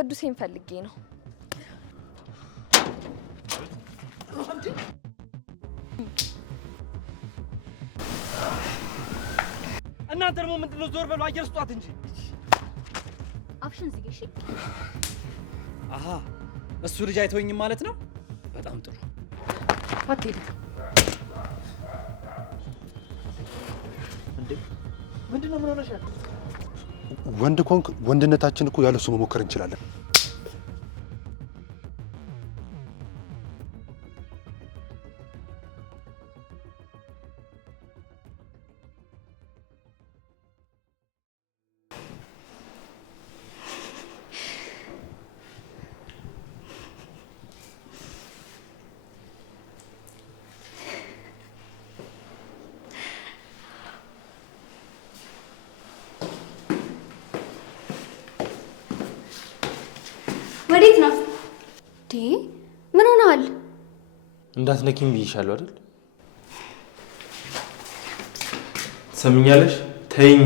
ቅዱሴን ፈልጌ ነው። እናንተ ደግሞ ምንድነው ዞር በሉ አየር ስጧት እንጂ አፍሽን ዝጊ እሺ አሃ እሱ ልጅ አይተወኝም ማለት ነው በጣም ጥሩ አትሄድ እንዴ ምንድነው ምን ሆነሻል ወንድ ኮንክ ወንድነታችን እኮ ያለሱ መሞከር እንችላለን ወዴት ነው ዲ ምን ሆነሃል እንዳትነኪኝ ብዬሻለሁ አይደል ሰምኛለሽ ተይኝ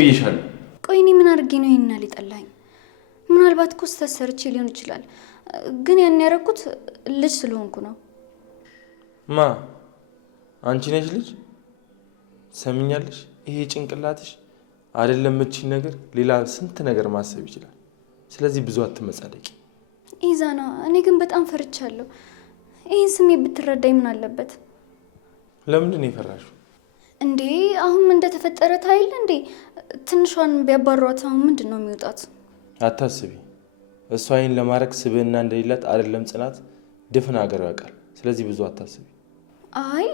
ብዬሻለሁ ቆይ እኔ ምን አድርጌ ነው ይሄን ሊጠላኝ ምናልባት እኮ ስተሰርቼ ሊሆን ይችላል ግን ያን ያደረኩት ልጅ ስለሆንኩ ነው ማ አንቺ ነሽ ልጅ ሰምኛለሽ ይሄ ጭንቅላትሽ አይደለም እቺ ነገር ሌላ ስንት ነገር ማሰብ ይችላል ስለዚህ ብዙ አትመጻደቂ ኢዛና እኔ ግን በጣም ፈርቻለሁ ይሄን ስሜት ብትረዳኝ ምን አለበት ለምንድን ነው የፈራሽው እንዴ አሁን ምን እንደተፈጠረ ታይል እንዴ ትንሿን ቢያባሯት አሁን ምንድነው የሚወጣት አታስቢ እሷ አይን ለማረክ ስብዕና እንደሌላት አይደለም ጽናት ድፍን ሀገር ያውቃል ስለዚህ ብዙ አታስቢ አይ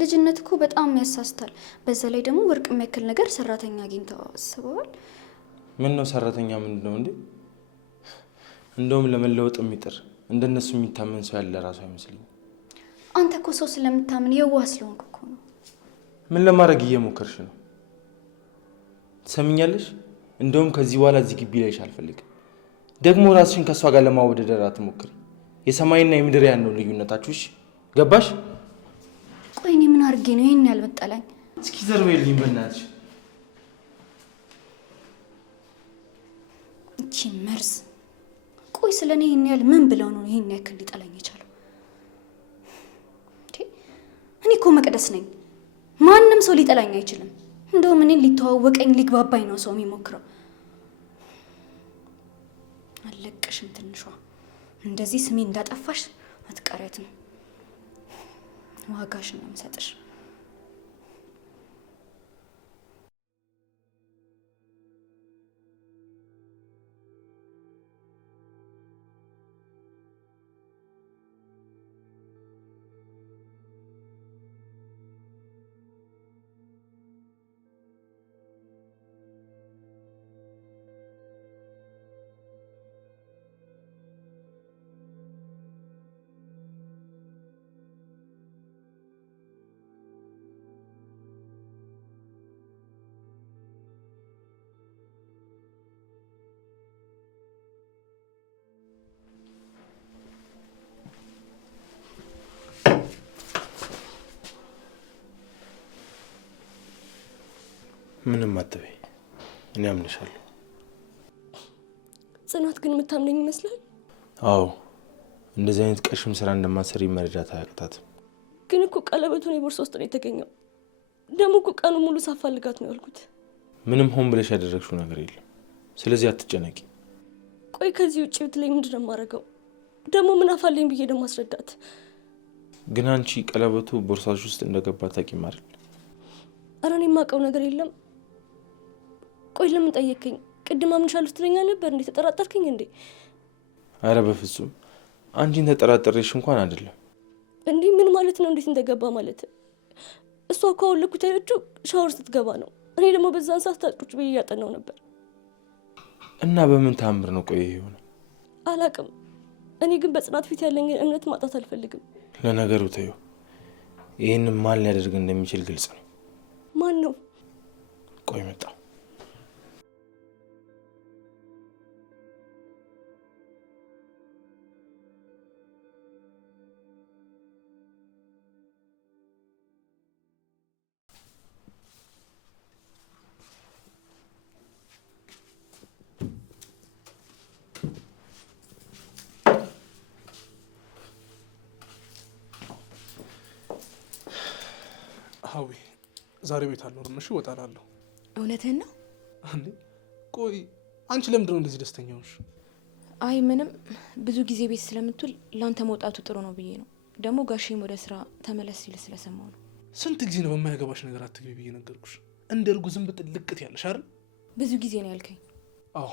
ልጅነት እኮ በጣም ያሳስታል በዛ ላይ ደግሞ ወርቅ የሚያክል ነገር ሰራተኛ አግኝተው አስበዋል ምን ነው ሰራተኛ ምንድነው እንዴ እንደውም ለመለወጥ የሚጥር እንደነሱ የሚታመን ሰው ያለ ራሱ አይመስልኝም አንተ እኮ ሰው ስለምታምን የዋህ ስለሆንክ እኮ ነው ምን ለማድረግ እየሞከርሽ ነው ሰምኛለሽ እንደውም ከዚህ በኋላ እዚህ ግቢ ላይሽ አልፈልግም ደግሞ ራስሽን ከሷ ጋር ለማወዳደር አትሞክሪ የሰማይና የምድር ያን ነው ልዩነታችሁ እሺ ገባሽ ቆይ እኔ ምን አድርጌ ነው ይሄን ያልመጣላኝ እስኪ ዘርበይልኝ በእናትሽ እቺ መርዝ ቆይ ስለኔ ይሄን ያህል ምን ብለው ነው ይሄን ያክል ሊጠላኝ የቻለው እኔ እኮ መቅደስ ነኝ ማንም ሰው ሊጠላኝ አይችልም እንደውም እኔን ሊተዋወቀኝ ሊግባባኝ ነው ሰው የሚሞክረው አለቅሽም ትንሿ እንደዚህ ስሜ እንዳጠፋሽ አትቀሪያትም ዋጋሽን ነው የምሰጥሽ ምንም አትበይ እኔ አምንሻለሁ ጽናት ግን የምታምነኝ ይመስላል አዎ እንደዚህ አይነት ቀሽም ስራ እንደማሰሪ መረዳት አያቅታትም ግን እኮ ቀለበቱን የቦርሳ ውስጥ ነው የተገኘው ደግሞ እኮ ቀኑ ሙሉ ሳፋልጋት ነው ያልኩት ምንም ሆን ብለሽ ያደረግሽው ነገር የለም ስለዚህ አትጨነቂ ቆይ ከዚህ ውጪ ብትለኝ ምንድን ነው የማደርገው ደግሞ ምን አፋለኝ ብዬ ደግሞ አስረዳት ግን አንቺ ቀለበቱ ቦርሳሽ ውስጥ እንደገባ ታውቂም አይደል ኧረ እኔ የማውቀው ነገር የለም ቆይ ለምን ጠየቀኝ ቅድም አምንሻለሁ ስትለኛ ነበር እንዴ ተጠራጠርክኝ እንዴ አረ በፍጹም አንቺን ተጠራጠረሽ እንኳን አይደለም እንዴ ምን ማለት ነው እንዴት እንደገባ ማለት እሷ እኮ አውልኩት ያለችው ሻወር ስትገባ ነው እኔ ደግሞ በዛን ሰዓት ታጥቁጭ ብዬ ያጠናው ነበር እና በምን ታምር ነው ቆይ ይሆነ አላቅም እኔ ግን በጽናት ፊት ያለኝ እምነት ማጣት አልፈልግም ለነገሩ ተይው ይሄን ማን ሊያደርግ እንደሚችል ግልጽ ነው ማን ነው ቆይ መጣ ዛሬ ቤት አልኖርም። እሺ እወጣላለሁ። እውነትህን ነው እንዴ? ቆይ አንቺ ለምንድን ነው እንደዚህ ደስተኛ ሆንሽ? አይ ምንም፣ ብዙ ጊዜ ቤት ስለምትውል ላንተ መውጣቱ ጥሩ ነው ብዬ ነው። ደግሞ ጋሼም ወደ ስራ ተመለስ ሲል ስለሰማው ነው። ስንት ጊዜ ነው በማያገባሽ ነገር አትግቢ ብዬ ነገርኩሽ? እንደ እርጉዝም ብጥልቅት ያለሽ አይደል? ብዙ ጊዜ ነው ያልከኝ። አዎ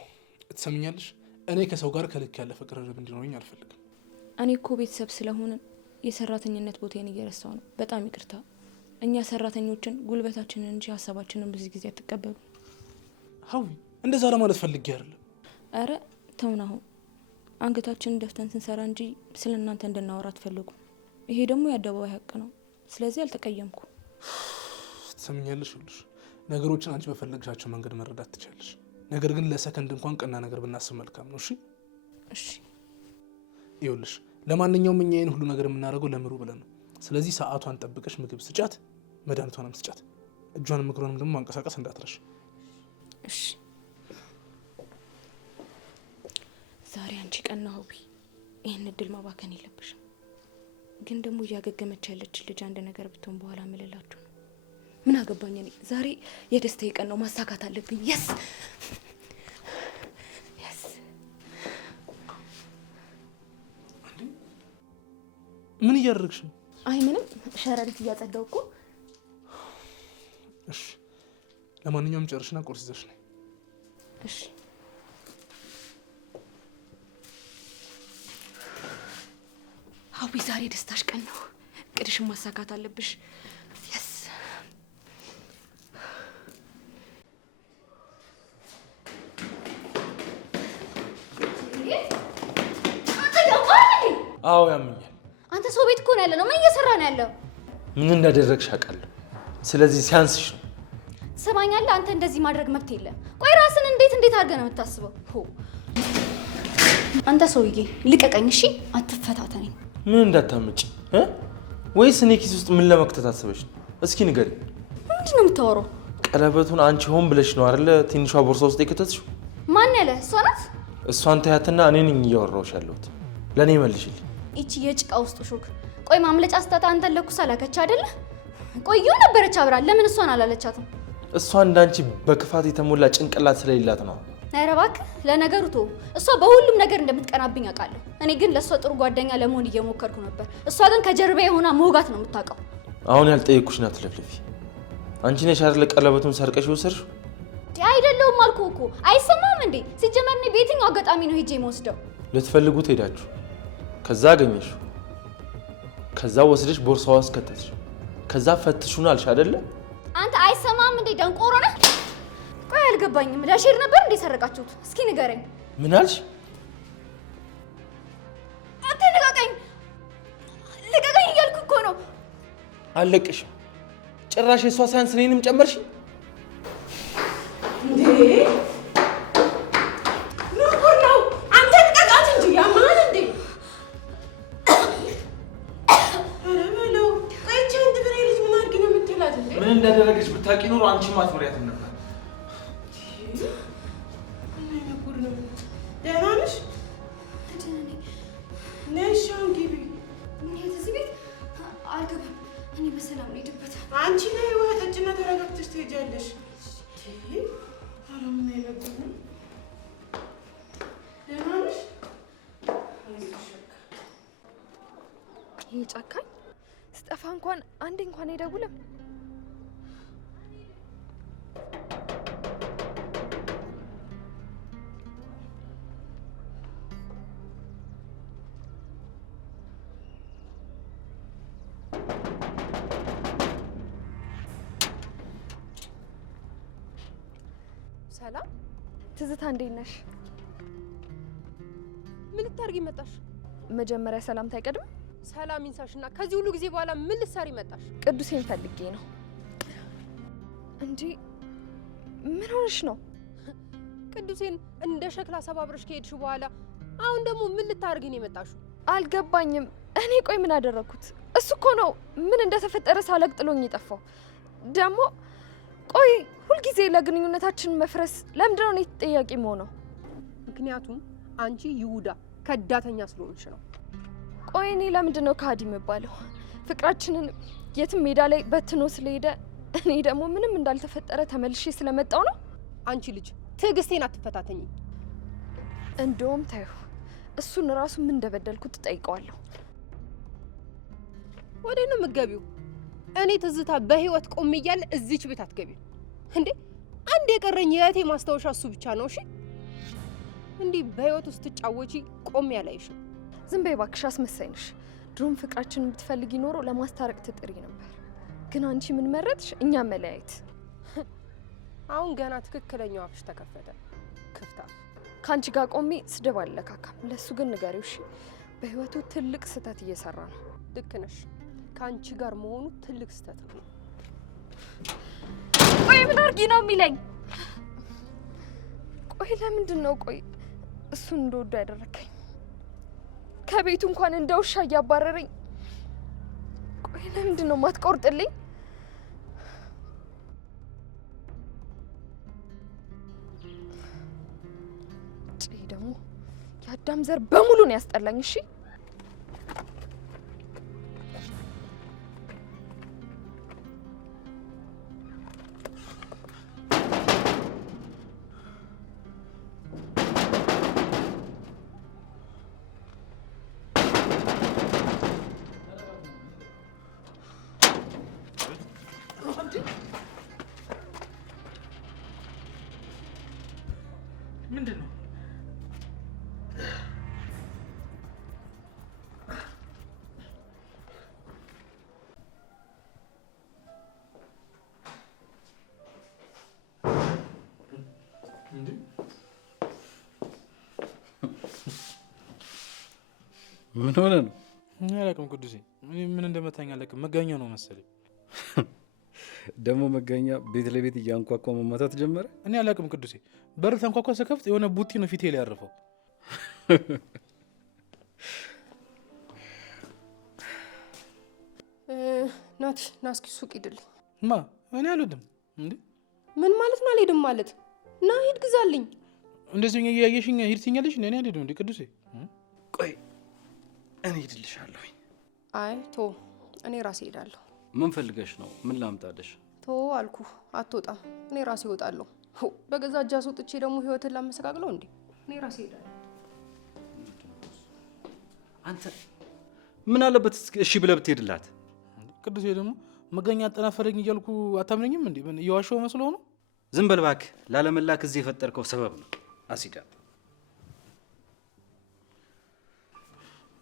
ትሰምኛለሽ? እኔ ከሰው ጋር ከልክ ያለፈ ቅርርብ እንዲኖረኝ አልፈልግም። እኔ እኮ ቤተሰብ ስለሆንን የሰራተኝነት ቦታዬን እየረሳው ነው። በጣም ይቅርታ። እኛ ሰራተኞችን ጉልበታችንን እንጂ ሀሳባችንን ብዙ ጊዜ አትቀበሉ። ሀዊ እንደዛ ለማለት ፈልጌ አይደለም። አረ ተውን። አሁን አንገታችንን ደፍተን ስንሰራ እንጂ ስለ እናንተ እንድናወራ አትፈልጉ። ይሄ ደግሞ የአደባባይ ሀቅ ነው። ስለዚህ አልተቀየምኩ። ትሰምኛለሽ? ሁሉሽ ነገሮችን አንቺ በፈለግሻቸው መንገድ መረዳት ትችላለሽ። ነገር ግን ለሰከንድ እንኳን ቀና ነገር ብናስብ መልካም ነው። እሺ እሺ። ይኸውልሽ ለማንኛውም እኛ ይሄን ሁሉ ነገር የምናደርገው ለምሩ ብለን ነው። ስለዚህ ሰዓቷን ጠብቀሽ ምግብ ስጫት፣ መድኃኒቷንም ስጫት። እጇንም እግሯንም ደግሞ ማንቀሳቀስ እንዳትረሽ። እሺ። ዛሬ አንቺ ቀን ነው ሀዊ። ይህን እድል ማባከን የለብሽም። ግን ደግሞ እያገገመች ያለች ልጅ አንድ ነገር ብትሆን በኋላ ምልላችሁ ነው። ምን አገባኝ እኔ። ዛሬ የደስታዬ ቀን ነው፣ ማሳካት አለብኝ። የስ የስ። ምን እያደረግሽ ነው? አይ ምንም፣ ሸረሪት እያጸዳው እኮ። እሺ ለማንኛውም ጨርሽና ቁርስ ይዘሽ ነይ። እሺ። ሀዊ ዛሬ ደስታሽ ቀን ነው። እቅድሽን ማሳካት አለብሽ። የስ። አዎ ያምኛል። አንተ ሰው ቤት እኮ ነው ያለ ነው። ምን እየሰራ ነው ያለው? ምን እንዳደረግሽ አውቃለሁ። ስለዚህ ሲያንስሽ ነው። ትሰማኛለህ? አንተ እንደዚህ ማድረግ መብት የለም። ቆይ ራስን እንዴት አድርገህ ነው የምታስበው? አንተ ሰውዬ ልቀቀኝ እሺ። አትፈታተነኝ። ምን እንዳታመጪ ወይስ እኔ ኪስ ውስጥ ምን ለመክተት አስበሽ ነው? እስኪ ንገሪኝ። ምንድን ነው የምታወራው? ቀለበቱን አንቺ ሆን ብለሽ ነው አይደለ ትንሿ ቦርሳ ውስጥ የከተትሽው? ማን ያለ? እሷ ናት። እሷን ተያትና እኔ ነኝ እያወራሁሽ ያለሁት። ለእኔ መልሽልኝ። ይቺ የጭቃ ውስጥ ሹክ። ቆይ ማምለጫ ስታታ አንተን ለኩስ አላከች አይደለ? ቆየው ነበረች አብራ። ለምን እሷን አላለቻትም? እሷ እንዳንቺ በክፋት የተሞላ ጭንቅላት ስለሌላት ነው። ኧረ እባክህ፣ ለነገሩ ተው። እሷ በሁሉም ነገር እንደምትቀናብኝ አውቃለሁ። እኔ ግን ለእሷ ጥሩ ጓደኛ ለመሆን እየሞከርኩ ነበር። እሷ ግን ከጀርባ የሆነ ሞጋት ነው የምታውቀው። አሁን ያልጠየኩሽን አትለፍልፊ። አንቺ ነሽ አይደል ቀለበቱን ሰርቀሽ የወሰድሽው? አይደለሁም አልኩህ እኮ። አይሰማም እንዴ? ሲጀመር እኔ በየትኛው አጋጣሚ ነው ሄጄ የምወስደው? ልትፈልጉት ሄዳችሁ፣ ከዛ አገኘሽው፣ ከዛ ወስደሽ ቦርሳዋ ውስጥ ከተትሽ፣ ከዛ ፈትሹን አልሽ አይደለ? አንተ አይሰማም እንዴ? ደንቆሮ ነህ። ቆይ አልገባኝም። ለሼር ነበር እንዴ ሰረቃችሁት? እስኪ ንገረኝ። ምን አልሽ? አንተ ልቀቀኝ፣ ልቀቀኝ እያልኩ እኮ ነው። አልለቅሽም። ጭራሽ የሷ ሳያንስ እኔንም ጨመርሽ እንዴ? ምን ነው? አንተ ልቀቃት እንጂ ያማል እንዴ? ኧረ በለው። ቆይ አንተ ብሬ ልጅ ምን አድርጊ ነው የምትላት እንዴ? ምን እንዳደረገች ብታውቂ ኖሮ አንቺ ማትመሪያትም ነበር። ደህና ነሽ? ነሽ? አሁን ግቢ። እዚህ ቤት አልገባም። እኔ በሰላም ነው የሄድበት። አንቺ ላይ ውሃ ጠጭና ተረጋግተሽ ትሄጃለሽ። ኧረ ምን አይነት ነው? ደህና ነሽ? ይሄ ጨካኝ ስጠፋ እንኳን አንዴ እንኳን አይደውልም። ሰላም ትዝታ፣ እንዴት ነሽ? ምን ልታርጊ መጣሽ? መጀመሪያ ሰላምታ አይቀድም? ሰላም ይንሳሽና ከዚህ ሁሉ ጊዜ በኋላ ምን ልትሰሪ መጣሽ? ቅዱሴን ፈልጌ ነው እንጂ። ምን ሆነሽ ነው? ቅዱሴን እንደ ሸክላ ሰባብረሽ ከሄድሽ በኋላ አሁን ደግሞ ምን ልታርጊ ነው የመጣሽው? አልገባኝም። እኔ ቆይ ምን አደረኩት? እሱ እኮ ነው ምን እንደተፈጠረ ሳለቅ ጥሎኝ የጠፋው። ደግሞ ቆይ ሁልጊዜ ለግንኙነታችን መፍረስ ለምንድን ነው እኔ ተጠያቂ የምሆነው? ምክንያቱም አንቺ ይሁዳ ከዳተኛ ስለሆንሽ ነው። ቆይ እኔ ለምንድን ነው ከሃዲ የምባለው? ፍቅራችንን የትም ሜዳ ላይ በትኖ ስለሄደ እኔ ደግሞ ምንም እንዳልተፈጠረ ተመልሼ ስለመጣው ነው። አንቺ ልጅ ትዕግስቴን አትፈታተኝ። እንደውም ታዩ እሱን ራሱ ምን እንደበደልኩት ትጠይቀዋለሁ። ወዴት ነው የምትገቢው? እኔ ትዝታ በህይወት ቆም እያለ እዚች ቤት አትገቢም እንዴ? አንድ የቀረኝ የእህቴ ማስታወሻ እሱ ብቻ ነው። እሺ እንዲህ በህይወት ውስጥ ትጫወቺ ቆም ያላይሽም። ዝም በይ እባክሽ፣ አስመሳይ ነሽ። ድሮም ፍቅራችንን ብትፈልጊ ኖሮ ለማስታረቅ ትጥሪ ነበር። ግን አንቺ ምን መረጥሽ? እኛ መለያየት። አሁን ገና ትክክለኛው አፍሽ ተከፈተ። ክፍታፍ ከአንቺ ጋር ቆሜ ስድብ አልለካካም። ለሱ ግን ንገሪው እሺ። በህይወቱ ትልቅ ስህተት እየሰራ ነው። ልክ ነሽ። ከአንቺ ጋር መሆኑ ትልቅ ስህተት ነው። ቆይ ምን አድርጊ ነው የሚለኝ? ቆይ ለምንድን ነው እሱን እንደወዱ ያደረከኝ? ከቤቱ እንኳን እንደ ውሻ እያባረረኝ። ቆይ ለምንድን ነው ማትቆርጥልኝ? ደግሞ የአዳም ዘር በሙሉ ነው ያስጠላኝ። እሺ ምንድን ነው? ምን ሆነ ነው? እኔ አላውቅም ቅዱሴ። ምን እንደመታኝ አላውቅም። መጋኛ ነው መሰለኝ። ደግሞ መጋኛ ቤት ለቤት እያንኳኳ መማታት ጀመረ። እኔ አላውቅም ቅዱሴ። በር ተንኳኳ፣ ስከፍት የሆነ ቡጢ ነው ፊቴ ላይ ያረፈው። ናቲ ና እስኪ ሱቅ ሂድልኝ። ማ እኔ አልሄድም። እንዴ ምን ማለት ነው አልሄድም ማለት? ና ሂድ ግዛልኝ። እንደዚህ እያየሽኝ ሂድ ትይኛለሽ? እኔ አልሄድም እንዴ ቅዱሴ። ቆይ እኔ ሄድልሻለሁኝ። አይ ቶ እኔ ራሴ ሄዳለሁ። ምን ፈልገሽ ነው? ምን ላምጣልሽ? ቶ አልኩ አትወጣም። እኔ ራሴ እወጣለሁ። በገዛ እጅ አስወጥቼ ደግሞ ህይወትን ላመሰቃቅለው እንዴ? እኔ ራሴ ሄዳለሁ። አንተ ምን አለበት እሺ ብለህ ብትሄድላት? ቅዱሴ ደግሞ መገኛ አጠናፈረኝ እያልኩ አታምነኝም እንዴ? እየዋሸሁ መስሎ ነው? ዝም በል እባክህ። ላለመላክ እዚህ የፈጠርከው ሰበብ ነው። አሲዳ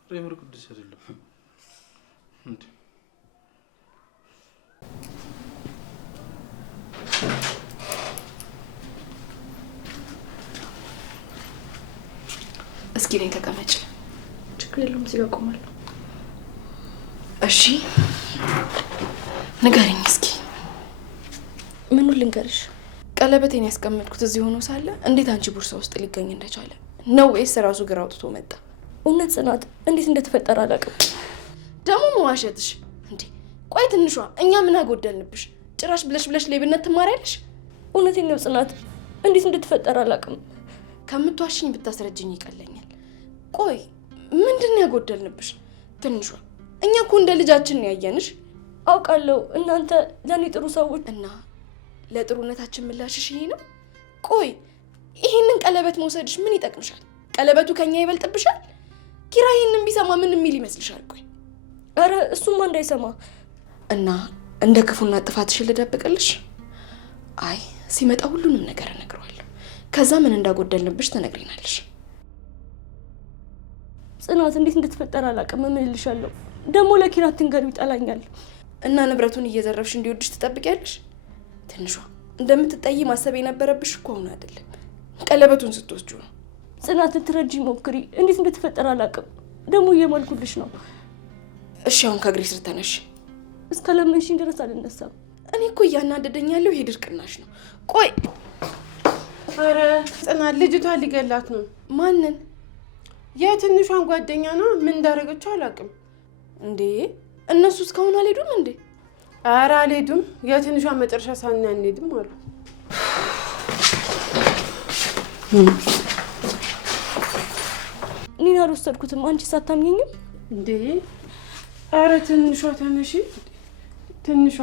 ሬምር ቅዱስ አይደለም እንዴ? እስኪ ነኝ ተቀመጭ። ችግር የለውም እዚህ ጋር ቆማለሁ። እሺ ንገሪኝ እስኪ። ምኑን ልንገርሽ? ቀለበቴን ያስቀመጥኩት እዚህ ሆኖ ሳለ እንዴት አንቺ ቦርሳ ውስጥ ሊገኝ እንደቻለ ነው ወይስ ራሱ ግራ አውጥቶ መጣ? እውነት ጽናት፣ እንዴት እንደተፈጠረ አላውቅም። ደግሞ መዋሸትሽ እንዴ? ቆይ ትንሿ እኛ ምን አጎደልንብሽ? ጭራሽ ብለሽ ሌብነት ትማሪያለሽ? እውነቴን ነው ጽናት፣ እንዴት እንደተፈጠረ አላውቅም። ከምትዋሽኝ ብታስረጅኝ ይቀለኛል። ቆይ ምንድን ነው ያጎደልንብሽ? ትንሿ እኛ እኮ እንደ ልጃችን ነው ያየንሽ። አውቃለሁ እናንተ ለእኔ ጥሩ ሰዎች እና ለጥሩነታችን ምላሽሽ ይሄ ነው? ቆይ ይሄንን ቀለበት መውሰድሽ ምን ይጠቅምሻል? ቀለበቱ ከኛ ይበልጥብሻል? ኪራ ይሄንን ቢሰማ ምን የሚል ይመስልሻል? ቆይ አረ እሱማ እንዳይሰማ እና እንደ ክፉና ጥፋትሽን ልደብቅልሽ? አይ ሲመጣ ሁሉንም ነገር እነግረዋለሁ። ከዛ ምን እንዳጎደልንብሽ ትነግሪናለሽ። ጽናት፣ እንዴት እንደተፈጠረ አላውቅም። ምን እልሻለሁ? ደግሞ ለኪራ አትንገሪው፣ ይጠላኛል። እና ንብረቱን እየዘረፍሽ እንዲወድሽ ትጠብቂያለሽ? ትንሿ እንደምትጠይ ማሰብ የነበረብሽ እኮ አሁን አይደለም፣ ቀለበቱን ስትወስጁ ነው። ጽናት፣ ልትረጂ ሞክሪ። እንዴት እንደተፈጠረ አላውቅም። ደግሞ እየማልኩልሽ ነው። እሺ አሁን ከእግሬ ስር ተነሽ። እስከ ለመንሽኝ ድረስ አልነሳም። እኔ እኮ እያናደደኝ ያለው ይሄ ድርቅናሽ ነው። ቆይ አረ ጽናት፣ ልጅቷ ሊገላት ነው። ማንን? የትንሿን ጓደኛ ነው። ምን እንዳደረገችው አላውቅም። እንዴ እነሱ እስካሁን አልሄዱም እንዴ? አረ አልሄዱም። የትንሿን መጨረሻ ሳና አንሄድም አሉ። እኔን አልወሰድኩትም። አንቺ ሳታምኘኝም እንዴ? አረ ትንሿ ተነሺ። ትንሿ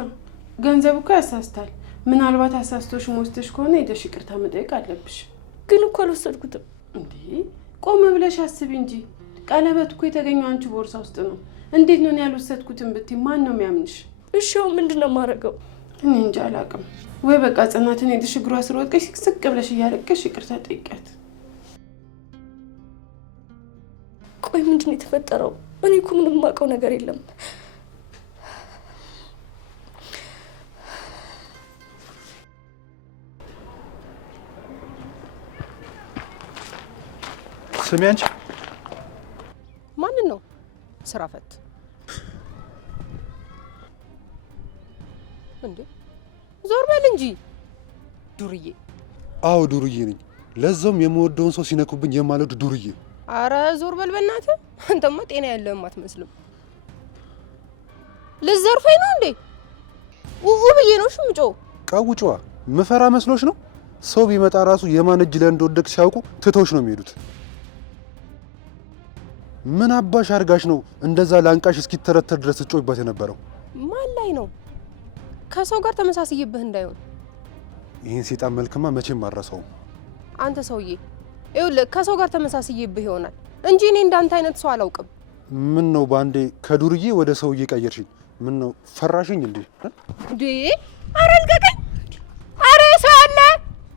ገንዘብ እኮ ያሳስታል። ምናልባት አሳስቶሽ ወስደሽ ከሆነ ሄደሽ ይቅርታ መጠየቅ አለብሽ። ግን እኮ አልወሰድኩትም። እንዴ ቆም ብለሽ አስቢ እንጂ። ቀለበት እኮ የተገኘው አንቺ ቦርሳ ውስጥ ነው። እንዴት ነው ያልወሰድኩትም ብትይ ማን ነው የሚያምንሽ? እሺ ምንድን ነው የማደርገው? እኔ እንጃ አላውቅም። ወይ በቃ ጽናትን ሄደሽ እግሯ ስር ወድቀሽ ስቅ ብለሽ እያለቀሽ ይቅርታ ጠይቂያት። ቆይ ምንድን ነው የተፈጠረው? እኔ እኮ ምንም የማውቀው ነገር የለም። ስሚ አንቺ። ማንን ነው? ስራ ፈት እንዴ? ዞር በል እንጂ ዱርዬ። አዎ ዱርዬ ነኝ። ለዛውም የምወደውን ሰው ሲነኩብኝ የማልወድ ዱርዬ። አረ ዞር በል በእናትህ። አንተማ ጤና ያለህም አትመስልም። ልዘርፈኝ ነው እንዴ? ብዬ ነው ሽምጮ። ቀውጫዋ ምፈራ መስሎሽ ነው? ሰው ቢመጣ ራሱ የማን እጅ ላይ እንደወደቅ ሲያውቁ ትተውሽ ነው የሚሄዱት። ምን አባሽ አርጋሽ ነው እንደዛ ላንቃሽ እስኪተረተር ድረስ ጮይባት የነበረው? ማን ላይ ነው? ከሰው ጋር ተመሳስይብህ እንዳይሆን። ይህን ሴጣን መልክማ መቼም አረሰውም። አንተ ሰውዬ ይኸውልህ፣ ከሰው ጋር ተመሳስይብህ ይሆናል እንጂ እኔ እንዳንተ አይነት ሰው አላውቅም። ምን ነው ባንዴ ከዱርዬ ወደ ሰውዬ ቀየርሽኝ? ምን ነው ፈራሽኝ እንዴ? እንዴ አረ ልቀቀኝ! አረ ሰው አለ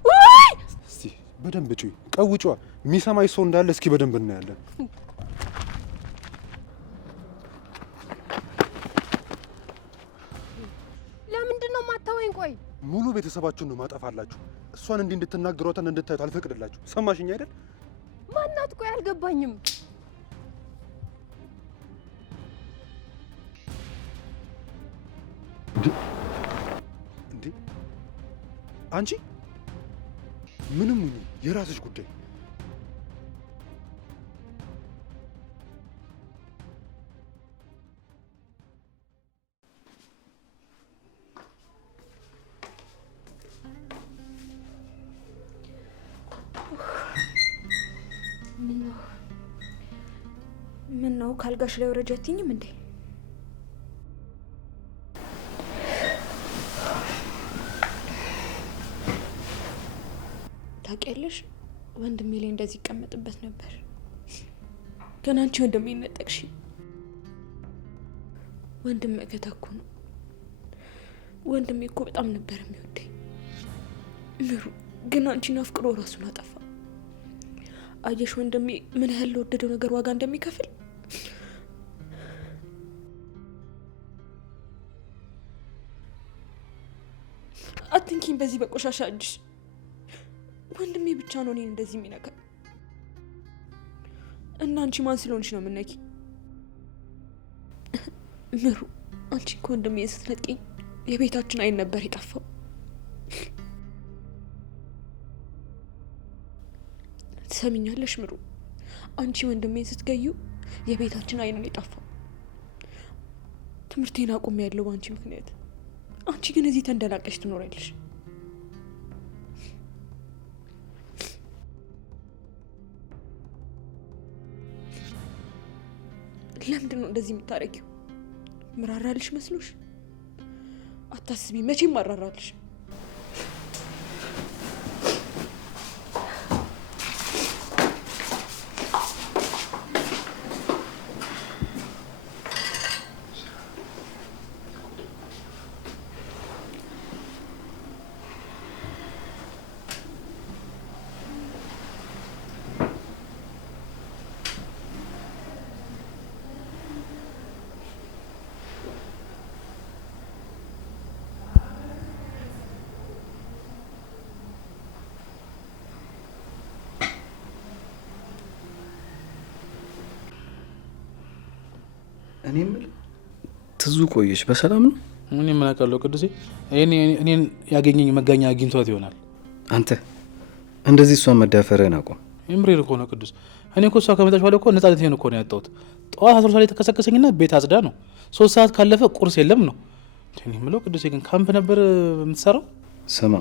ወይ? እስቲ በደንብ ጩይ፣ ቀውጫዋ። የሚሰማኝ ሰው እንዳለ እስኪ በደንብ እናያለን። ለምንድን ነው ማታወኝ? ቆይ ሙሉ ቤተሰባችሁን ነው ማጠፋላችሁ። እሷን እንዲህ እንድትናገሯትና እንድታዩት አልፈቅድላችሁ። ሰማሽኝ አይደል? ማናት? ቆይ አልገባኝም። እንዴ አንቺ ምንም ሁኚ የራስሽ ጉዳይ። ምን ነው ካልጋሽ ላይ ወረጃ አትይኝም እንዴ? ታውቂያለሽ ወንድሜ ላይ እንደዚህ ይቀመጥበት ነበር። ገና አንቺ ወንድሜ ነጠቅሽ። ወንድም መከታ እኮ ነው። ወንድሜ እኮ በጣም ነበር የሚወደኝ ምሩ። ግን አንቺን አፍቅሮ ራሱን አጠፋ። አየሽ ወንድሜ ምን ያህል ለወደደው ነገር ዋጋ እንደሚከፍል። አትንኪኝ በዚህ በቆሻሻ እጅሽ። ወንድሜ ብቻ ነው እኔን እንደዚህ የሚነካ። እና አንቺ ማን ስለሆንሽ ነው የምነኪ? ምሩ አንቺ እኮ ወንድሜ ስትነጥቂኝ የቤታችን አይን ነበር የጠፋው። ትሰሚኛለሽ ምሩ? አንቺ ወንድሜን ስትገዩ የቤታችን አይን ነው የጠፋው። ትምህርቴን አቁሜ ያለው በአንቺ ምክንያት። አንቺ ግን እዚህ ተንደላቀሽ ትኖሪያለሽ። ለምንድን ነው እንደዚህ የምታረጊው? ምራራልሽ መስሎሽ? አታስቢ፣ መቼም አራራልሽ። እኔ የምልህ ትዙ ቆየች በሰላም ነው? እኔ ምን አውቃለሁ ቅዱሴ። እኔን ያገኘኝ መጋኛ አግኝቷት ይሆናል። አንተ እንደዚህ እሷን መዳፈርህን አቁም። የምሬን እኮ ነው ቅዱስ። እኔ እኮ እሷ ከመጣች በኋላ እኮ ነፃነቴን እኮ ነው ያጣሁት። ጠዋት 10 ሰዓት ላይ ተቀሰቀሰኝና ቤት አጽዳ ነው። 3 ሰዓት ካለፈ ቁርስ የለም ነው። እኔ የምለው ቅዱሴ ግን ካምፕ ነበር የምትሰራው? ስማ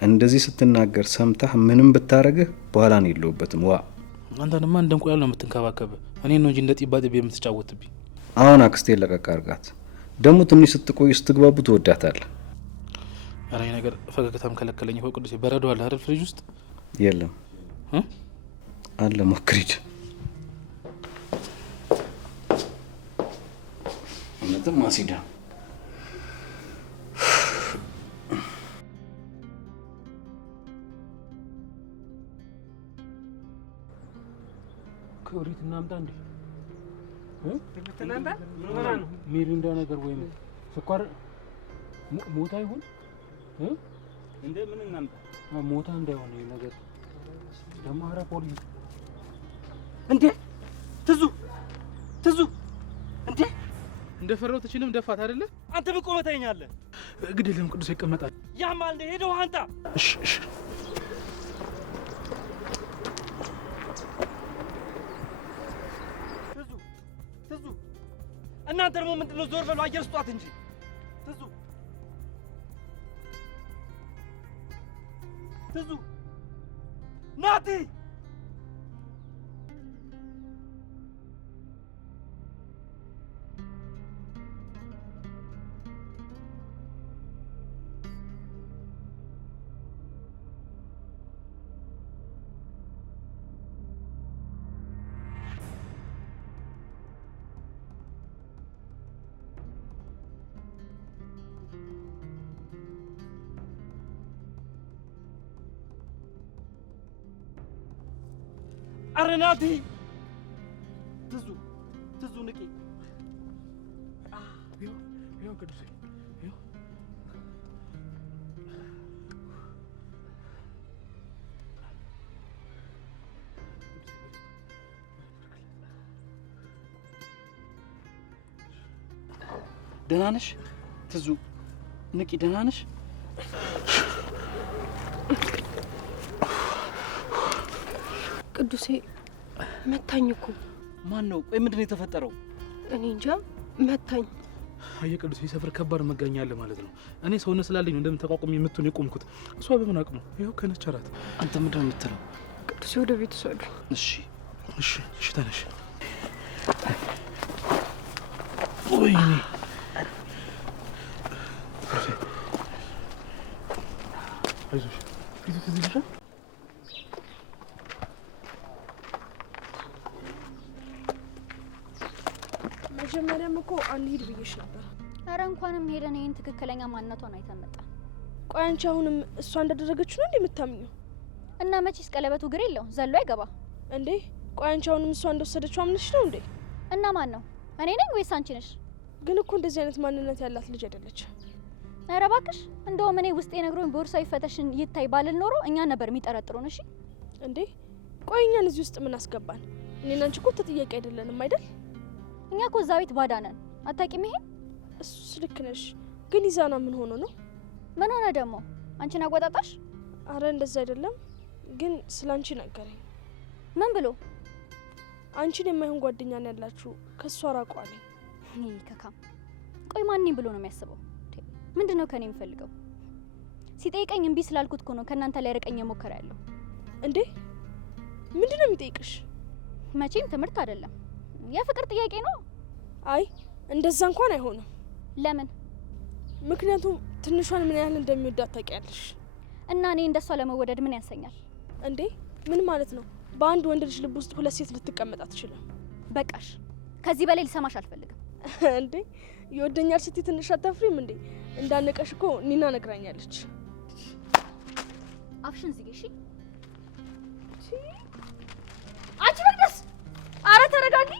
እንደዚህ ስትናገር ሰምታህ ምንም ብታረግህ በኋላ ነው የለውበትም። ዋ አንተንማ እንደ እንቁላል ነው የምትንከባከብህ። እኔ ነው እንጂ እንደ ጢባ ጢቤ የምትጫወትብኝ። አሁን አክስቴን ለቀቅ አድርጋት። ደግሞ ትንሽ ስትቆይ ስትግባቡ ትወዳታለህ። ኧረ ይሄ ነገር ፈገግታም ከለከለኝ እኮ ቅዱሴ። በረዶ አለ አይደል ፍሪጅ ውስጥ? የለም አለ፣ ሞክሪት። እውነትም አሲዳ ክብሪት እናምጣ እንዴ? ሚሪንዳ ነገር ወይም ስኳር ሞታ ይሁን እንዴ? ምን እናምጣ? ሞታ እንዳይሆን ይሄ ነገር ደግሞ። ኧረ ፖሊስ እንዴ! ትዙ እንዴ! እንደፈራው ተችንም ደፋት አይደለ? አንተ ምን ቆመህ ታየኛለህ? ግድ የለም ቅዱስ ይቀመጣል። ያማል እንደ ሄደው አንተ። እሺ ትዙ እናንተ ደግሞ ምንድነው? ዞር በሉ፣ አየር ስጧት እንጂ። ትዙ ናቲ አረናቲ ትዙ ንቂ። ይኸው ቅዱሴ ይኸው። ደህና ነሽ ትዙ? ንቂ። ደህና ነሽ? ቅዱሴ መታኝ እኮ። ማን ነው? ቆይ ምንድን ነው የተፈጠረው? እኔ እንጃ መታኝ። አየህ ቅዱሴ፣ ሰፈር ከባድ መጋኛ አለ ማለት ነው። እኔ ሰውነት ስላለኝ ነው እንደምን ተቋቁሜ የምትሆን የቆምኩት። እሷ በምን አቅሙ? ይኸው ከነቸራት። አንተ ምንድን ነው የምትለው? ቅዱሴ ወደ ቤት ውሰዱ። እሺ ተነሽ። ወይኔ አይዞሽ፣ ፊቱ ትዝ ይልሻል? መጀመሪያም እኮ አንሂድ ብዬሽ ነበር። አረ እንኳንም ሄደን ይሄን ትክክለኛ ማንነቷን አይተን መጣን። ቆይ አንቺ አሁንም እሷ እንዳደረገችው ነው እንዴ የምታምኘው? እና መቼስ ቀለበቱ እግር የለው ዘሎ አይገባ እንዴ? ቆይ አንቺ አሁንም እሷ እንደወሰደችው አምነሽ ነው እንዴ? እና ማን ነው? እኔ ነኝ ወይስ አንቺ ነሽ? ግን እኮ እንደዚህ አይነት ማንነት ያላት ልጅ አይደለች። አረ እባክሽ፣ እንደውም እኔ ውስጤ ነግሮኝ ቦርሳው ይፈተሽን ይታይ ባልል ኖሮ እኛ ነበር የሚጠረጥሩን። እሺ እንዴ? ቆይ እኛን እዚህ ውስጥ ምን አስገባን? እኔና አንቺ እኮ ተጠያቂ አይደለንም አይደል? እኛ እኮ እዛ ቤት ባዳ ነን። አታውቂም? ይሄ እሱስ ልክ ነሽ። ግን ይዛና ምን ሆኖ ነው? ምን ሆነ ደግሞ? አንቺን አጓጣጣሽ? አረ እንደዛ አይደለም፣ ግን ስላንቺ ነገረኝ። ምን ብሎ? አንቺን የማይሆን ጓደኛ ነው ያላችሁ፣ ከሷ ራቁ አለኝ። ይሄ ከካም። ቆይ ማን ነኝ ብሎ ነው የሚያስበው? ምንድነው ከኔ የሚፈልገው? ሲጠይቀኝ እምቢ ስላልኩት እኮ ነው ከእናንተ ላይ ርቀኝ የሞከረ ያለው። እንዴ ምንድነው የሚጠይቅሽ? መቼም ትምህርት አይደለም፣ የፍቅር ጥያቄ ነው። አይ እንደዛ እንኳን አይሆንም። ለምን? ምክንያቱም ትንሿን ምን ያህል እንደሚወዳት ታውቂያለሽ። እና እኔ እንደሷ ለመወደድ ምን ያንሰኛል? እንዴ ምን ማለት ነው? በአንድ ወንድ ልጅ ልብ ውስጥ ሁለት ሴት ልትቀመጥ አትችልም። በቃሽ፣ ከዚህ በላይ ልሰማሽ አልፈልግም። እንዴ ይወደኛል ስትይ ትንሽ አታፍሪም እንዴ? እንዳነቀሽ እኮ ኒና ነግራኛለች። አፍሽን ዝጊ እሺ። አንቺ መቅደስ፣ ኧረ ተረጋጊ።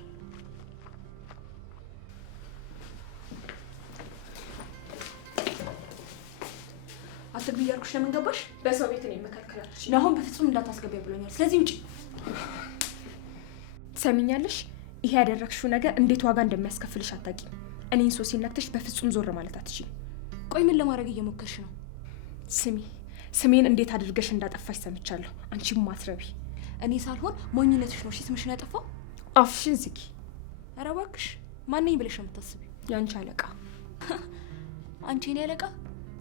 አትግቢ እያልኩሽ ለምን ገባሽ? በሰው ቤት ነው የመከልከላችሁ። ናሆም በፍጹም እንዳታስገቢ ብሎኛል። ስለዚህ ውጪ። ትሰሚኛለሽ? ይሄ ያደረግሽው ነገር እንዴት ዋጋ እንደሚያስከፍልሽ አታውቂም። እኔን ሶሲን ነክተሽ በፍጹም ዞር ማለት አትችይም። ቆይ ምን ለማድረግ እየሞከርሽ ነው? ስሜን እንዴት አድርገሽ እንዳጠፋሽ ሰምቻለሁ። አንቺም ማትረቢ። እኔ ሳልሆን ሞኝነትሽ ነው። እሺ ስምሽን ያጠፋው። አፍሽን ዝጊ። ኧረ እባክሽ፣ ማንኝ ብለሽ ነው የምታስቢው? ያንቺ አለቃ። አንቺ እኔ አለቃ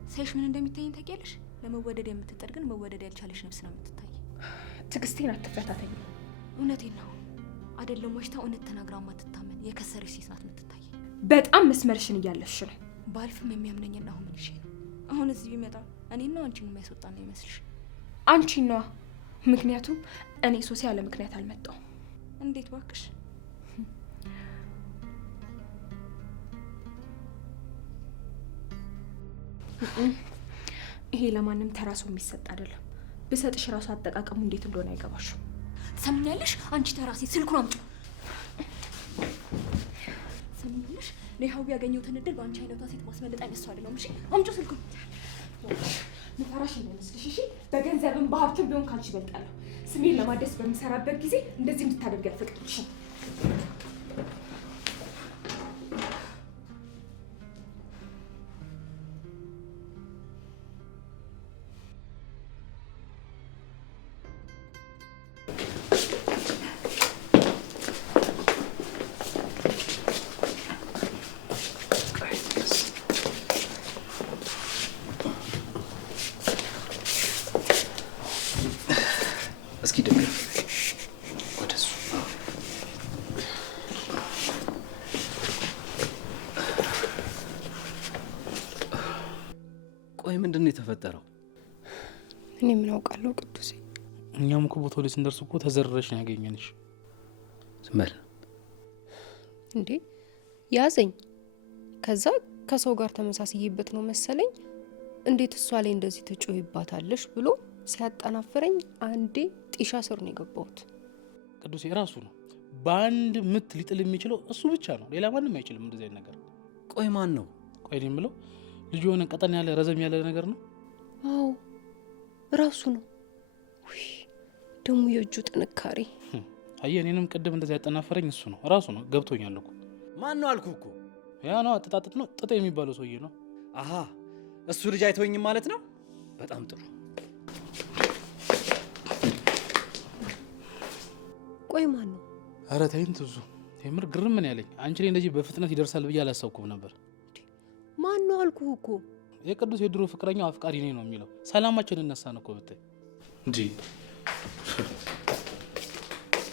ሳይሽ ምን እንደሚታየኝ ታውቂያለሽ? ለመወደድ የምትጠር ግን መወደድ ያልቻለሽ ነፍስ ነው የምትታይ። ትዕግስቴን አትፈታተኝ። እውነቴን ነው። አይደለም ዋሽታ እውነት ተናግራ ማትታመን የከሰረች ሴት ናት የምትታይ። በጣም መስመርሽን እያለፍሽ ነው። ባልፍም የሚያምነኝና አሁን ምን ይሽ ነው? አሁን እዚህ ቢመጣ እኔና አንቺን የሚያስወጣ ነው ይመስልሽ? አንቺ ነዋ። ምክንያቱም እኔ ሶሲ ያለ ምክንያት አልመጣሁም። እንዴት ባክሽ? ይሄ ለማንም ተራሱ የሚሰጥ አይደለም። ብሰጥሽ ራሱ አጠቃቀሙ እንዴት እንደሆነ አይገባሽም። ሰምኛለሽ? አንቺ ተራሴ ስልኩን አምጪ። ሰምኛለሽ? ለይሃው ያገኘሁትን እድል በአንቺ አይነቷ ሴት ማስመለጥ አይነሱ አይደለም። እሺ አምጪ ስልኩን። ምፈራሽ እንዳይመስልሽ እሺ። በገንዘብም በሀብትም ቢሆን ካንቺ እበልጣለሁ። ስሜን ለማደስ በምሰራበት ጊዜ እንደዚህ እንድታደርጊ አልፈቅድልሽም። እስኪ ደግሞ ወደሱ ቆይ ምንድን ነው የተፈጠረው? እኔ ምን አውቃለሁ ቅዱሴ። እኛም እኮ ቦታው ላይ ስንደርስ እኮ ተዘርረሽ ነው ያገኘንሽ። ዝም በል እንዴ ያዘኝ። ከዛ ከሰው ጋር ተመሳስዬበት ነው መሰለኝ እንዴት እሷ ላይ እንደዚህ ትጮይባታለሽ ብሎ ሲያጠናፍረኝ አንዴ ጢሻ ስር ነው የገባሁት። ቅዱሴ ራሱ ነው በአንድ ምት ሊጥል የሚችለው እሱ ብቻ ነው፣ ሌላ ማንም አይችልም እንደዚህ አይነት ነገር። ቆይ ማን ነው? ቆይ እኔ የምለው ልጁ የሆነ ቀጠን ያለ ረዘም ያለ ነገር ነው? አዎ ራሱ ነው። ውይ ደግሞ የእጁ ጥንካሬ። አየህ እኔንም ቅድም እንደዚህ ያጠናፈረኝ እሱ ነው ራሱ ነው። ገብቶኛል እኮ። ማን ነው አልኩህ እኮ። ያ ነው አጥጣጥጥ ነው ጥጥ የሚባለው ሰውዬ ነው። አሃ እሱ ልጅ አይተወኝም ማለት ነው። በጣም ጥሩ። ቆይ ማን ነው? ኧረ ተይኝ ትዙ፣ የምር ግርም ምን ያለኝ አንቺ ላይ እንደዚህ በፍጥነት ይደርሳል ብዬ አላሰብኩም ነበር። ማን ነው አልኩህ እኮ። የቅዱስ የድሮ ፍቅረኛው አፍቃሪ ነኝ ነው የሚለው። ሰላማችን እነሳን እኮ ብታይ እንጂ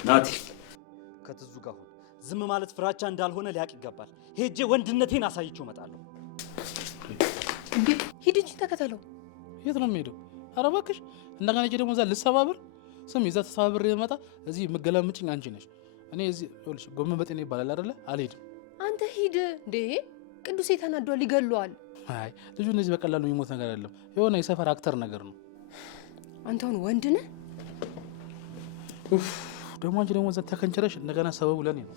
ናቲ ከትዙ ጋር ሁን። ዝም ማለት ፍራቻ እንዳልሆነ ሊያቅ ይገባል። ሄጄ ወንድነቴን አሳይቼው እመጣለሁ። እንዴ ሂድ እንጂ ተከተለው። የት ነው የሚሄደው? ኧረ እባክሽ እንደገና ሂጅ ደግሞ እዛ ልሰባብር። ስም ይዛ ተሰባብር የመጣ እዚህ የምገላምጭኝ አንቺ ነሽ። እኔ እዚህ ይኸውልሽ ጎመን በጤና ይባላል አይደለ? አልሄድም። አንተ ሂድ እንዴ። ቅዱሴ ተናዷል፣ ይገለዋል። አይ ልጁ እንደዚህ በቀላሉ የሚሞት ነገር አይደለም። የሆነ የሰፈር አክተር ነገር ነው። አንተውን ወንድ ነህ። ደግሞ አንቺ ደግሞ እዛ ተከንችረሽ እንደገና ሰበቡ ለኔ ነው።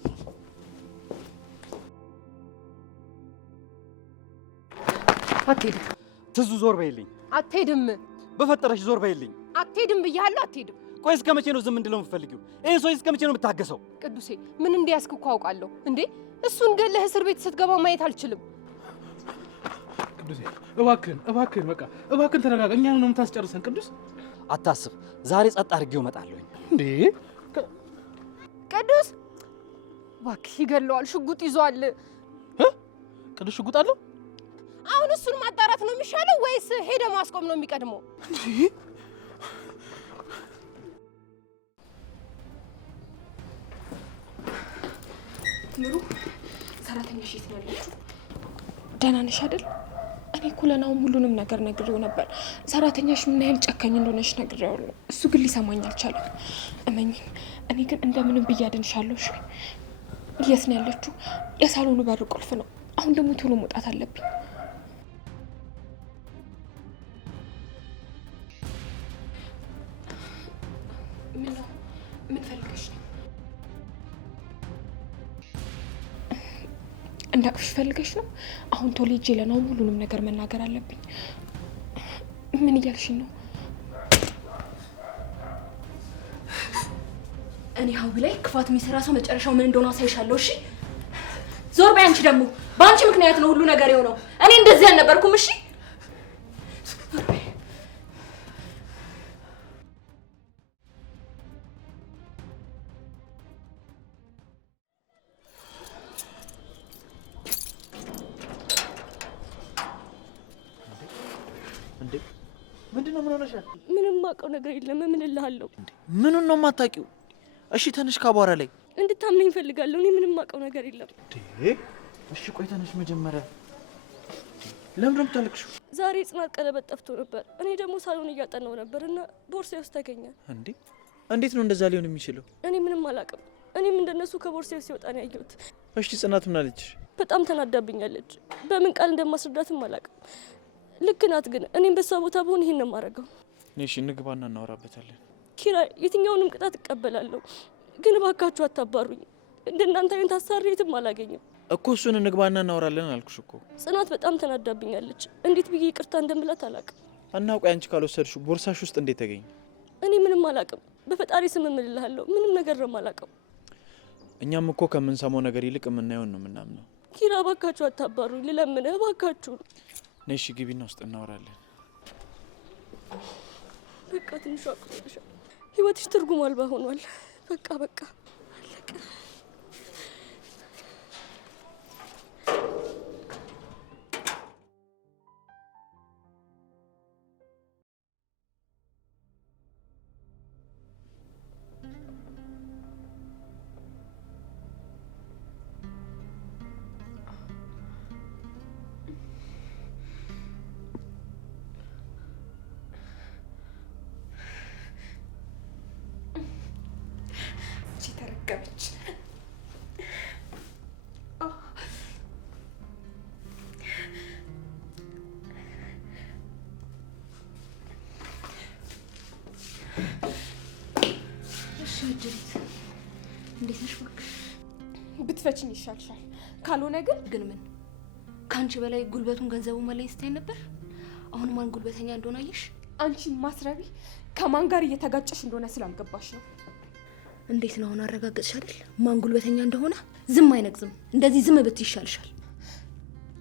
አትሄድም። ትዙ ዞር በይልኝ። አትሄድም። በፈጠረሽ ዞር በይልኝ። አትሄድም ብያለሁ። አትሄድም። ቆይ እስከ መቼ ነው ዝም እንድለው የምትፈልጊው? ይሄን ሰው እስከ መቼ ነው የምታገሰው? ቅዱሴ ምን እንዲያስክ እኮ አውቃለሁ። እንዴ እሱን ገለህ እስር ቤት ስትገባ ማየት አልችልም። ቅዱሴ እባክህን በቃ እባክህን ተረጋጋ። እኛን ነው የምታስጨርሰን። ቅዱስ አታስብ፣ ዛሬ ጸጥ አድርጌው እመጣለሁ። እንዴ ቅዱስ እባክህ ይገለዋል። ሽጉጥ ይዟል። ቅዱስ ሽጉጥ አለው? አሁን እሱን ማጣራት ነው የሚሻለው ወይስ ሄደ ማስቆም ነው የሚቀድመው? ምሩ ሰራተኛሽ የት ነው ያለችው? ደህና ነሽ አይደል? እኔ እኮ ለናውም ሁሉንም ነገር ነግሬው ነበር። ሰራተኛሽ ምን ያህል ጨካኝ እንደሆነች ነግሬዋለሁ። እሱ ግን ሊሰማኝ አልቻለም። እመኚኝ፣ እኔ ግን እንደምንም ብዬ አድንሻለሁ። እሺ? የት ነው ያለችው? የሳሎኑ በር ቁልፍ ነው። አሁን ደግሞ ቶሎ መውጣት አለብኝ። ምን ፈልገሽ ነው? እንዳቅፍሽ ፈልገሽ ነው? አሁን ቶሎ ሂጅ ለናውም ሁሉንም ነገር መናገር አለብኝ። ምን እያልሽኝ ነው? እኔ ሀዊ ላይ ክፋት የሚሰራ ሰው መጨረሻው ምን እንደሆነ አሳይሻለሁ። እሺ ዞር በይ። አንቺ ደግሞ በአንቺ ምክንያት ነው ሁሉ ነገር የሆነው። እኔ እንደዚህ አልነበርኩም። እሺ ምንድነው? ምን ሆነሻል? ምንም ማውቀው ነገር የለም። ምን እልሃለሁ? ምኑን ነው የማታውቂው? እሺ ተነሽ፣ ካቧራ ላይ እንድታምነኝ እፈልጋለሁ። እኔ ምንም ማውቀው ነገር የለም። እሺ ቆይ ተነሽ መጀመሪያ። ለምን ነው የምታለቅሽው? ዛሬ ጽናት ቀለበት ጠፍቶ ነበር። እኔ ደግሞ ሳሎን እያጠናው ነበር እና ቦርሳዬ ውስጥ ተገኘ። እንዴ እንዴት ነው እንደዛ ሊሆን የሚችለው? እኔ ምንም አላውቅም። እኔም እንደነሱ ከቦርሳዬ ሲወጣ ነው ያየሁት። እሺ ጽናት ምን አለች? በጣም ተናዳብኛለች። በምን ቃል እንደማስረዳትም አላውቅም። ልክ ናት፣ ግን እኔም በሷ ቦታ ብሆን ይሄን ነው የማደርገው። እሺ እንግባና እናወራበታለን። ኪራ፣ የትኛውንም ቅጣት እቀበላለሁ፣ ግን እባካችሁ አታባሩኝ። እንደናንተ አይነት አሳሪ የትም አላገኝም እኮ። እሱን እንግባና እናወራለን አልኩሽ እኮ። ጽናት በጣም ተናዳብኛለች። እንዴት ብዬ ይቅርታ እንደምላት አላውቅም። አናውቅ አንቺ ካልወሰድሽው ቦርሳሽ ውስጥ እንዴት ተገኘ? እኔ ምንም አላውቅም። በፈጣሪ ስም እምልልሃለሁ፣ ምንም ነገር ነው የማላውቀው። እኛም እኮ ከምንሰማው ነገር ይልቅ የምናየውን ነው የምናምነው። ኪራ እባካችሁ አታባሩኝ፣ ልለምንህ እባካችሁ። ነሽ ግቢና ውስጥ እናወራለን። በቃ ትንሿ አቁጥሻ ህይወትሽ ትርጉም አልባ ሆኗል። በቃ አለቀ። ተረገመች። እሺ እጅሪት እንዴት ነሽ? እባክሽ ብትፈችኝ ይሻልሻል። ካልሆነ ግን ምን ከአንቺ በላይ ጉልበቱን ገንዘቡ መለኝ ስታይ ነበር። አሁን ማን ጉልበተኛ እንደሆነ አየሽ? አንቺ ማስረቢ ከማን ጋር እየተጋጨሽ እንደሆነ ስላልገባሽ ነው። እንዴት ነው አሁን አረጋገጥሽ አይደል? ማን ጉልበተኛ እንደሆነ። ዝም አይነግዝም። እንደዚህ ዝም ብት ይሻልሻል።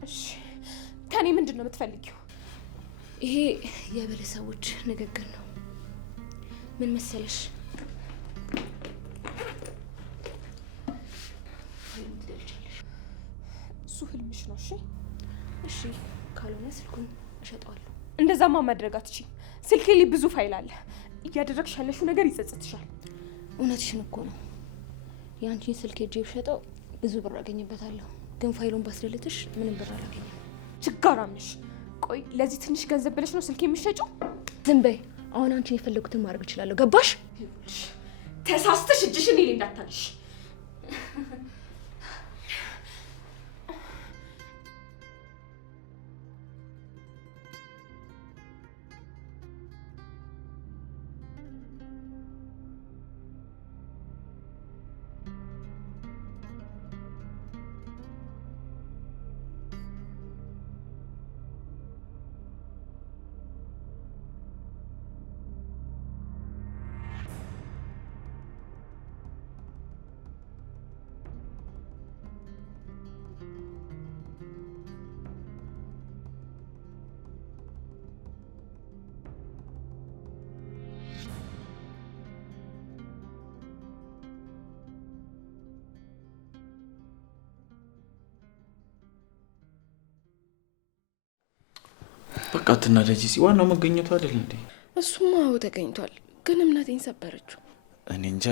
እሺ ከኔ ምንድን ነው የምትፈልጊው? ይሄ የበለሰቦች ንግግር ነው። ምን መሰለሽ፣ እሱ ህልምሽ ነው። እሺ እሺ፣ ካልሆነ ስልኩን እሸጠዋለሁ። እንደዛማ ማድረግ አትችይም። ስልኬ ላይ ብዙ ፋይል አለ። እያደረግሽ ያለሽው ነገር ይጸጽትሻል። እውነትሽን እኮ ነው። የአንቺን ስልክ እጄ ብሸጠው ብዙ ብር አገኝበታለሁ፣ ግን ፋይሉን ባስደልትሽ ምንም ብር አላገኝም። ችጋራምሽ። ቆይ ለዚህ ትንሽ ገንዘብ ብለሽ ነው ስልክ የሚሸጨው? ዝም በይ። አሁን አንቺን የፈለጉትን ማድረግ እችላለሁ። ገባሽ? ተሳስተሽ እጅሽን እኔ ላይ እንዳታልሽ። በቃ አትናደጂ። ዋናው መገኘቱ አይደል እንዴ? እሱማ አዎ ተገኝቷል፣ ግን እምነቴን ሰበረችው። እኔ እንጃ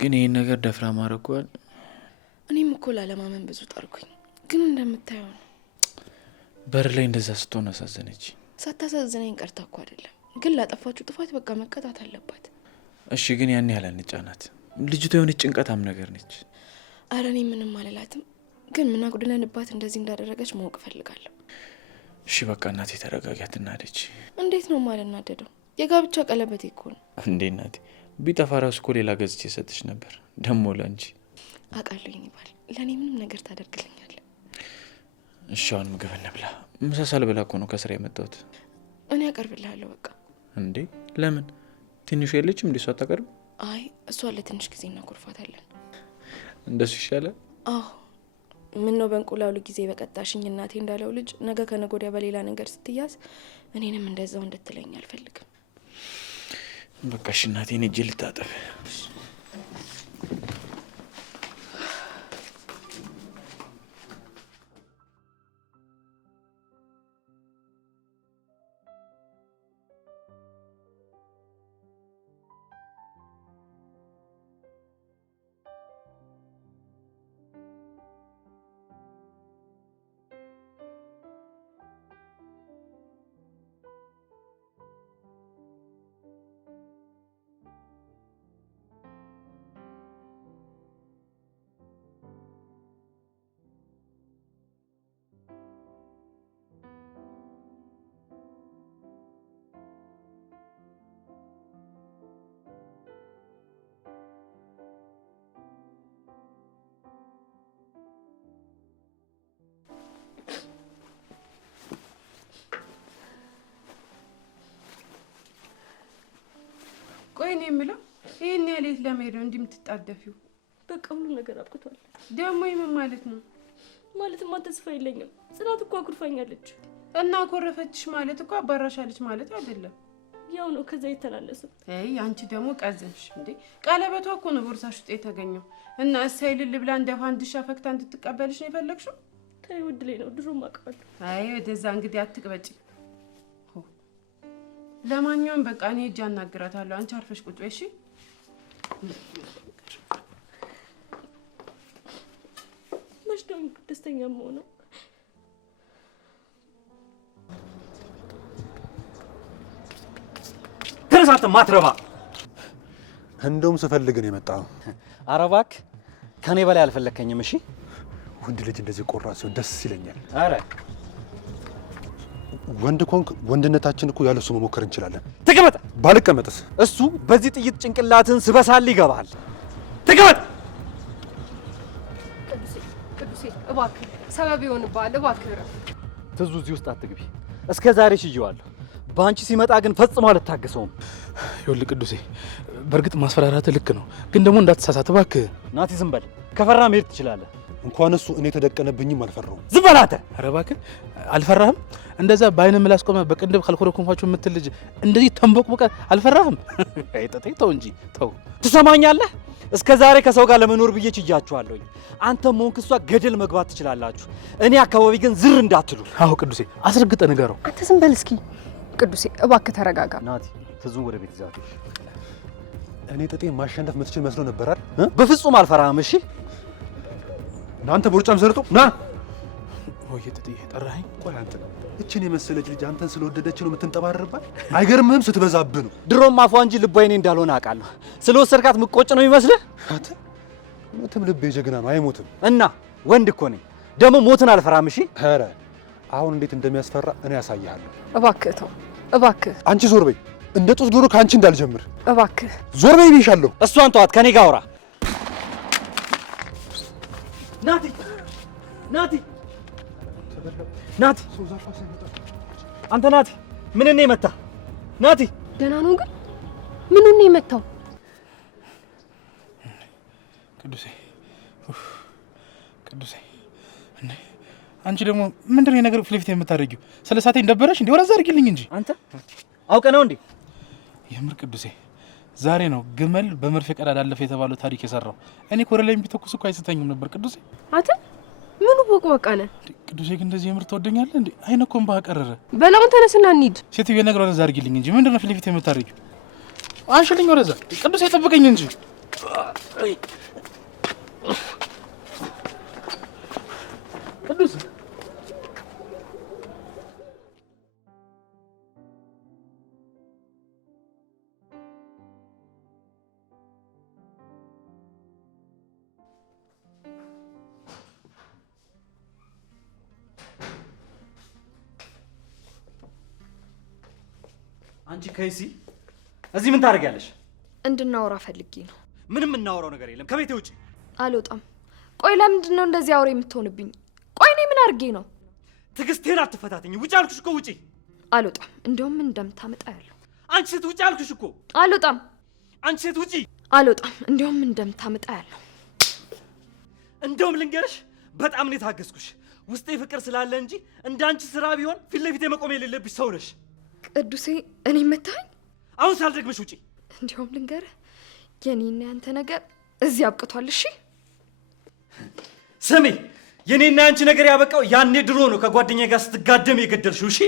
ግን ይሄን ነገር ደፍራ ማድረጓል። እኔም እኮ ላለማመን ብዙ ጠርኩኝ፣ ግን እንደምታየው ነው። በር ላይ እንደዛ ስትሆን አሳዘነች። ሳታሳዝነኝ ቀርታ እኮ አይደለም፣ ግን ላጠፋችሁ ጥፋት በቃ መቀጣት አለባት። እሺ ግን ያን ያህል አንጫናት። ልጅቷ የሆነች ጭንቀታም ነገር ነች። አረ እኔ ምንም አልላትም፣ ግን ምን አጉድለንባት እንደዚህ እንዳደረገች ማወቅ እፈልጋለሁ። እሺ በቃ እናቴ ተረጋጊ፣ አትናደጂ። እንዴት ነው ማልናደደው? የጋብቻ ቀለበቴ እኮ ነው። እንዴ እናቴ ቢጠፋ ራሱ እኮ ሌላ ገዝቼ የሰጥሽ ነበር። ደሞ ለአንቺ አውቃለሁ ይባል ለእኔ ምንም ነገር ታደርግልኛል። እሺ አሁን ምግብ እንብላ። ምሳ ሳልበላ እኮ ነው ከስራ የመጣሁት። እኔ አቀርብልሃለሁ በቃ። እንዴ ለምን? ትንሹ የለችም እንዴ? እሷ አታቀርብ? አይ እሷ ለትንሽ ጊዜ እናኮርፋታለን። እንደሱ ይሻላል። አዎ ምን ነው በእንቁላሉ ጊዜ በቀጣሽኝ እናቴ እንዳለው ልጅ ነገ ከነገ ወዲያ በሌላ ነገር ስትያዝ እኔንም እንደዛው እንድትለኝ አልፈልግም። በቃ እሺ እናቴ፣ እኔ እጄ ልታጠብ። ቆይ እኔ የምለው ይሄን ያህል የት ለመሄድ ነው እንዲህ የምትጣደፊው? በቃ ሁሉ ነገር አብቅቷል። ደግሞ ምን ማለት ነው? ማለትማ ተስፋ የለኝም። ጽናት እኮ አኩርፋኛለች። እና አኮረፈችሽ ማለት እኮ አባራሻለች ማለት አይደለም። ያው ነው፣ ከዛ ይተላለስም። አይ አንቺ ደግሞ ቀዘንሽ እንዴ? ቀለበቷ እኮ ነው ቦርሳሽ ውስጥ የተገኘው እና እሳይ ልል ብላ እንደ ፋንድሻ ፈክታ እንድትቀበልሽ ነው የፈለግሽው? ተይ ውድ ላይ ነው ድሮም አውቃለሁ። አይ ወደዛ እንግዲህ አትቅበጪ። ለማንኛውም በቃ እኔ እጅ አናግራታለሁ። አንቺ አርፈሽ ቁጭ በይ እሺ? መች ደግሞ ደስተኛ መሆነው? ተነሳተ ማትረባ። እንደውም ስፈልግ ነው የመጣው። ኧረ እባክህ ከኔ በላይ አልፈለከኝም። እሺ ወንድ ልጅ እንደዚህ ቆራጥ ሲሆን ደስ ይለኛል። ኧረ ወንድ ኮንክ ወንድነታችን እኮ ያለሱ መሞከር እንችላለን። ተቀመጥ። ባልቀመጥስ? እሱ በዚህ ጥይት ጭንቅላትን ስበሳል ይገባል። ተቀመጥ። ቅዱሴ እባክህ ሰበብ ይሆንብሃል። እባክህ ትዙ እዚህ ውስጥ አትግቢ። እስከ ዛሬ ሽየዋለሁ። በአንቺ ሲመጣ ግን ፈጽሞ አልታገሰውም። ይኸውልህ ቅዱሴ፣ በእርግጥ ማስፈራራት ልክ ነው፣ ግን ደግሞ እንዳትሳሳት እባክህ። ናቲ ዝም በል። ከፈራ መሄድ ትችላለህ። እንኳን እሱ እኔ ተደቀነብኝም አልፈራሁም። ዝም በል አንተ። ኧረ እባክህ አልፈራህም? እንደዛ በአይነ ምላስ ቆመ በቅንድብ ካልኮረኮምኳችሁ የምትል ልጅ እንደዚህ ተንቦቅቦቀ አልፈራህም? አይጠጠኝ። ተው እንጂ ተው። ትሰማኛለህ? እስከ ዛሬ ከሰው ጋር ለመኖር ብዬ ችያችኋለሁኝ። አንተም ሆንክ እሷ ገደል መግባት ትችላላችሁ። እኔ አካባቢ ግን ዝር እንዳትሉ። አዎ ቅዱሴ፣ አስረግጠ ንገረው። አንተ ዝም በል እስኪ። ቅዱሴ እባክህ ተረጋጋ። ናቲ ትዙ ወደ ቤት ይዛት። እኔ ጥጤ ማሸነፍ የምትችል መስሎ ነበር አይደል? በፍጹም አልፈራህም። እሺ እናንተ ቦርጫም ዘርጦ ና። ወይ ጥጤ ጠራኸኝ? ቆይ አንተ እችን የመሰለች ልጅ አንተን ስለወደደች ነው የምትንጠባረርባት? አይገርምህም? ስትበዛብህ ነው። ድሮም አፏ እንጂ ልቧ የኔ እንዳልሆነ አውቃለሁ። ስለወሰድካት ምቆጭ ነው ይመስልህ? አንተ እውነትም ልቤ ጀግና ነው፣ አይሞትም። እና ወንድ እኮ ነኝ ደግሞ ሞትን አልፈራም። እሺ ኧረ አሁን እንዴት እንደሚያስፈራ እኔ ያሳያለሁ። እባክህ ተው እባክህ። አንቺ ዞር በይ። እንደ ጦስ ዶሮ ከአንቺ እንዳልጀምር እባክህ ዞር በይ ብዬሻለሁ። እሷን ተዋት፣ ከኔ ጋር አውራ። ናቲ ናቲ ናቲ፣ አንተ ናቲ፣ ምን ነው የመታ? ናቲ ደህና ነው ግን ምኑን ነው የመታው? ቅዱሴ ቅዱሴ፣ እንዴ አንቺ ደግሞ ምንድን ነው የነገር ፊት ለፊት የምታደርጊው? ስለ ሳቴ እንደበረሽ እንዴ? ወረዛ አድርጊልኝ እንጂ። አንተ አውቀ ነው እንዴ? የምር ቅዱሴ፣ ዛሬ ነው ግመል በመርፌ ቀዳዳ አለፈ የተባለው ታሪክ የሰራው። እኔ ኮረ ላይ ቢተኩስ እኮ አይስተኝም ነበር ቅዱሴ። አንተ ምኑ ቦቅቧቃነ? ቅዱሴ ግን እንደዚህ የምር ትወደኛለህ እንዴ? አይነ እኮ እምባ ቀረረ። በላውን ተነስና እንሂድ። ሴትዮ ነገር ወረዛ አድርጊልኝ እንጂ ምንድን ነው ፊት ለፊት የምታደርጊው? አንሽልኝ ወረዛ። ቅዱሴ ጠብቀኝ እንጂ። ቅዱስ አንቺ ከይሲ እዚህ ምን ታደርጊያለሽ? እንድናወራ ፈልጌ ነው። ምንም እናወራው ነገር የለም። ከቤቴ ውጪ። አልወጣም። ቆይ ለምንድን ነው እንደዚህ አውሬ የምትሆንብኝ? ቆይ እኔ ምን አድርጌ ነው? ትዕግስቴን አትፈታተኝ። ውጪ አልኩሽ እኮ ውጪ። አልወጣም። እንደውም ምን እንደምታመጣ ያለው። አንቺ ሴት ውጪ አልኩሽ እኮ። አልወጣም። አንቺ ሴት ውጪ። አልወጣም። እንደውም ምን እንደምታመጣ ያለው። እንደውም ልንገርሽ፣ በጣም ነው የታገስኩሽ። ውስጤ ፍቅር ስላለ እንጂ እንዳንቺ ስራ ቢሆን ፊት ለፊቴ መቆም የሌለብሽ ሰው ነሽ። ቅዱሴ እኔ መታኝ። አሁን ሳልደግምሽ ውጪ። እንዲሁም ልንገርህ፣ የኔና ያንተ ነገር እዚህ አብቅቷል። እሺ ስሚ፣ የኔና ያንቺ ነገር ያበቃው ያኔ ድሮ ነው ከጓደኛዬ ጋር ስትጋደም የገደልሽው። እሺ